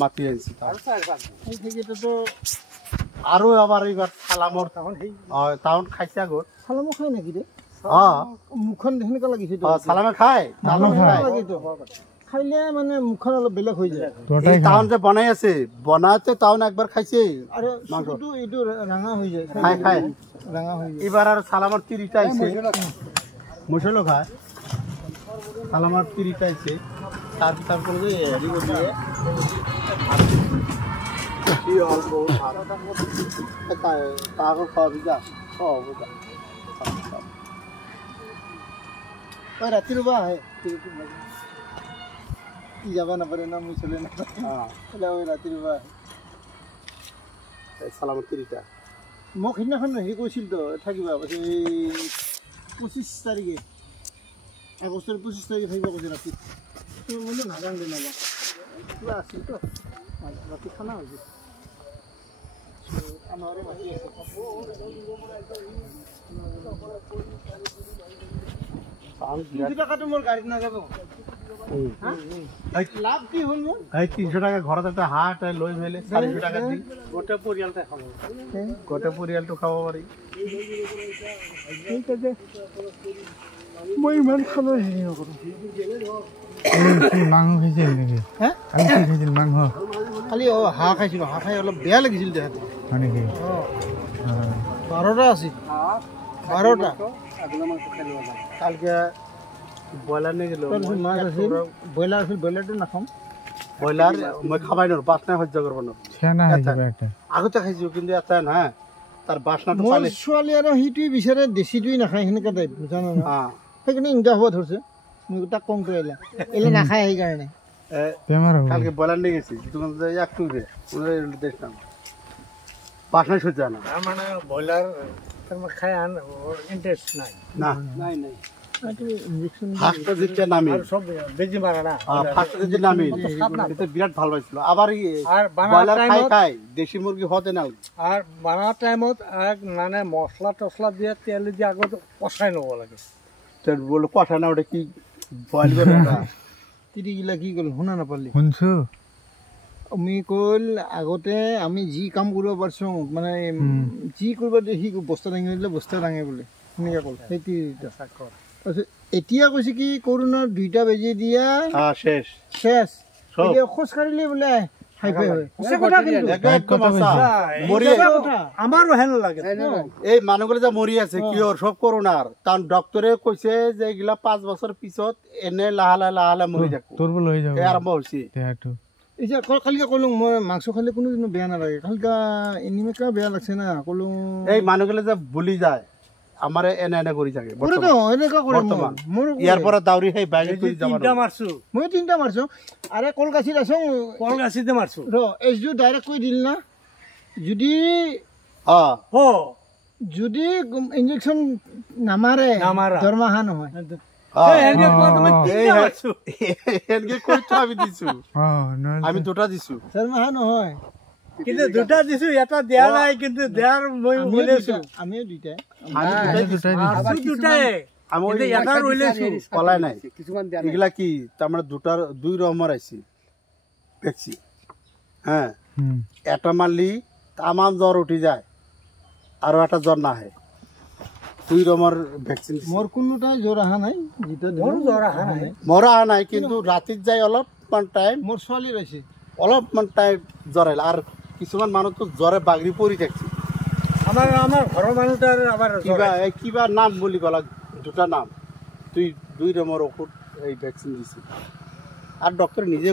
মাতি আনছি আৰু আবাৰ এইবাৰ সালামৰ টাউন খাইছে আগত সালামো খাই নাকি ৰে মুখখন সেনেকুৱা লাগিছে সালামে খায় খাইলে মানে মুখখন অলপ বেলেগ হৈ যায় টাউন যে বনাই আছে বনাতে টাউন একবার খাইছে আরে শুধু এইটো রাঙা হৈ যায় খাই খাই রাঙা হৈ যায় এবার আর সালামর 30টা আইছে মশলো খায় সালামর 30টা আইছে তারপর যে হেরি করে কি অল্প তারপর খাওয়া যা ওই রাত্রির বা হয় কি যাবা না পারে না মুই চলে না ওই রাত্রির বা সালামর 30টা মোক সিদিনাখন হেৰি কৈছিল তো থাকিবা এই 25 তাৰিখে আগষ্টৰ 25 তাৰিখে থাকিব কৈছে ৰাতি মই নাজানো দে নাবা কিবা আছিল তো ৰাতি খানা হৈছে আমাৰে বাকী আছে টাকাটো মোৰ গাড়ীত নাযাব লাভ কি হ'ল মোৰ 300 টাকা ঘৰত এটা হাট লৈ মেলে 400 টাকা দি গোটে পৰিয়ালতে খাব গোটে পৰিয়ালটো খাব পাৰি ঠিক আছে মই ইমান খালো হেৰি নকৰোঁ মাংস খাইছিল নেকি কালি কি খাইছিল মাংস খালি হাঁহ খাইছিলোঁ হাঁহ খাই অলপ বেয়া লাগিছিল দেহাটো হয় নেকি 12টা আছিল 12টা কালকে ব্ৰইলাৰ নে গেলো মাছ আছিল ব্ৰইলাৰ আছিল ব্ৰইলাৰটো নাখাম ব্ৰইলাৰ মই খাবাই নোৱাৰো বাছনা সহ্য কৰিব নোৱাৰো চেনা হৈ যাবে একটা আগতে খাইছো কিন্তু এটা না তাৰ বাছনাটো মোৰ পালে ছোৱালী আৰু সিটোৱে বিচাৰে দেশীটোৱে নাখায় সেনেকুৱা টাইপ জানো না সেইকাৰণে ইংগা হ'ব ধৰিছে মই তাক কম কৰিলা এলে নাখায় সেইকাৰণে বেমাৰ হ'ব কালকে ব্ৰইলাৰ নে গেছি দোকান একটু ৰে দেশ নাম বাছনা সহ্য না মানে ব্ৰইলাৰ তোমাৰ খাই আন ইন্টারেস্ট নাই না নাই নাই আটো ইনজেকশন ফার্স্ট যেটা নামি আর সব বেজি মারা না ফার্স্ট যেটা নামি এটা বিরাট ভালো হইছিল আবার আর ব্রয়লার খাই খাই দেশি মুরগি হতে না আর বানা টাইমত এক মানে মশলা টসলা দিয়ে তেল দিয়ে আগত কষাই লব লাগে তো বল কষা না ওটা কি বয়েল করে না তিৰি গিলা কি কল শুনা নাপালি শুনছো আমি কল আগতে আমি যি কাম কৰিব পাৰছো মানে যি কৰিব দিয়ে সি বস্তা দাঙি দিলে বস্তা দাঙে বোলে সেনেকৈ কল সেইটো চাকৰ এতিয়া কৈছে কি কৰোণাৰ 2টা বেজি দিয়া শেষ শেষ এতিয়া খোজ কাঢ়িলে বোলে হাইফাই হয় আমাৰো হেন লাগে এই মানুহগুলো যে মৰি আছে কিয় সব কৰোণাৰ কাৰণ ডক্টৰে কৈছে যে এগুলা 5 বছৰ পিছত এনে লাহালা মৰি যাব দুৰ্বল হৈ যাব আৰম্ভ হৈছে দেহটো এতিয়া কালিকে কলো মই মাংস খালে কোনো দিন বেয়া নালাগে কালিকা এনিমেকা বেয়া লাগছে না কলো এই মানুহগুলো যে ভুলি যায় আমারে এনে কৰি থাকে বৰ্তমান এনেকা কৰে মোৰ ইয়াৰ পৰা দাউৰি সেই বাইক কৰি যাব তিনটা মাৰছো মই তিনটা মাৰছো আৰে কলগাছিত আছো কলগাছিতে মাৰছো ৰ এজু ডাইৰেক্ট কই দিল না যদি যদি ইনজেকশন নামাৰে দৰমাহা নহয় আমি দুটা দিছো দৰমাহা নহয় কিন্তু দুটা দিছো এটা দিয়া নাই কিন্তু দেয়ার মই বলেছো আমিও দুইটা আমি এটা রইলেছো কলাই নাই এগুলা কি তারমানে দুই রকমের আইছি ভ্যাকসিন হ্যাঁ এটা মারলি তামাম জ্বর উঠি যায় আর একটা জ্বর না হয় 2 রকমের ভ্যাকসিন মোর কোনটা জ্বর আহা নাই যেটা মোর জ্বর আহা নাই মোর আহা নাই কিন্তু রাতিত যাই অলপমান টাইম মোর ছোৱালী ৰইছে অলপমান টাইম জ্বৰ আইল আৰ কিছুমান মানুহ তো জ্বৰে বাগৰি পৰি থাকছে আমাৰ ঘৰৰ মানুহটাৰ আবাৰ কিবা নাম বুলি কলা দুটা নাম 2 ৰকমেৰ ওষুধ এই ভ্যাকসিন দিছে আৰ ডক্টৰ নিজে